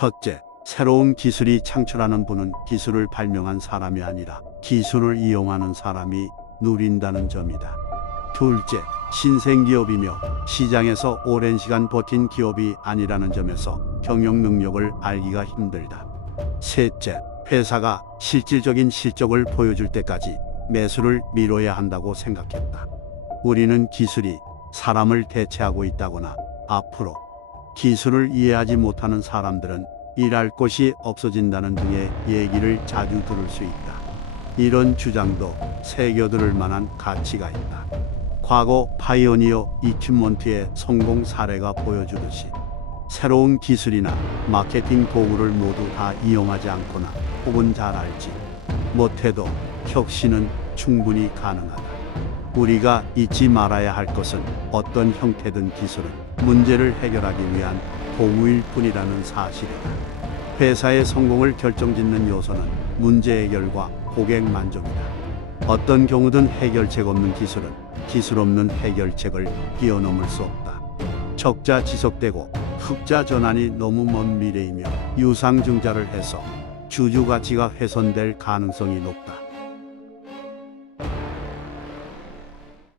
첫째, 새로운 기술이 창출하는 분은 기술을 발명한 사람이 아니라 기술을 이용하는 사람이 누린다는 점이다. 둘째, 신생기업이며 시장에서 오랜 시간 버틴 기업이 아니라는 점에서 경영 능력을 알기가 힘들다. 셋째, 회사가 실질적인 실적을 보여줄 때까지 매수를 미뤄야 한다고 생각했다. 우리는 기술이 사람을 대체하고 있다거나 앞으로 기술을 이해하지 못하는 사람들은 일할 곳이 없어진다는 등의 얘기를 자주 들을 수 있다. 이런 주장도 새겨들을 만한 가치가 있다. 과거 파이오니어 이큐먼트의 성공 사례가 보여주듯이 새로운 기술이나 마케팅 도구를 모두 다 이용하지 않거나 혹은 잘 알지 못해도 혁신은 충분히 가능하다. 우리가 잊지 말아야 할 것은 어떤 형태든 기술은 문제를 해결하기 위한 도구일 뿐이라는 사실이다. 회사의 성공을 결정짓는 요소는 문제 해결과 고객 만족이다. 어떤 경우든 해결책 없는 기술은 기술 없는 해결책을 뛰어넘을 수 없다. 적자 지속되고 흑자 전환이 너무 먼 미래이며 유상증자를 해서 주주 가치가 훼손될 가능성이 높다.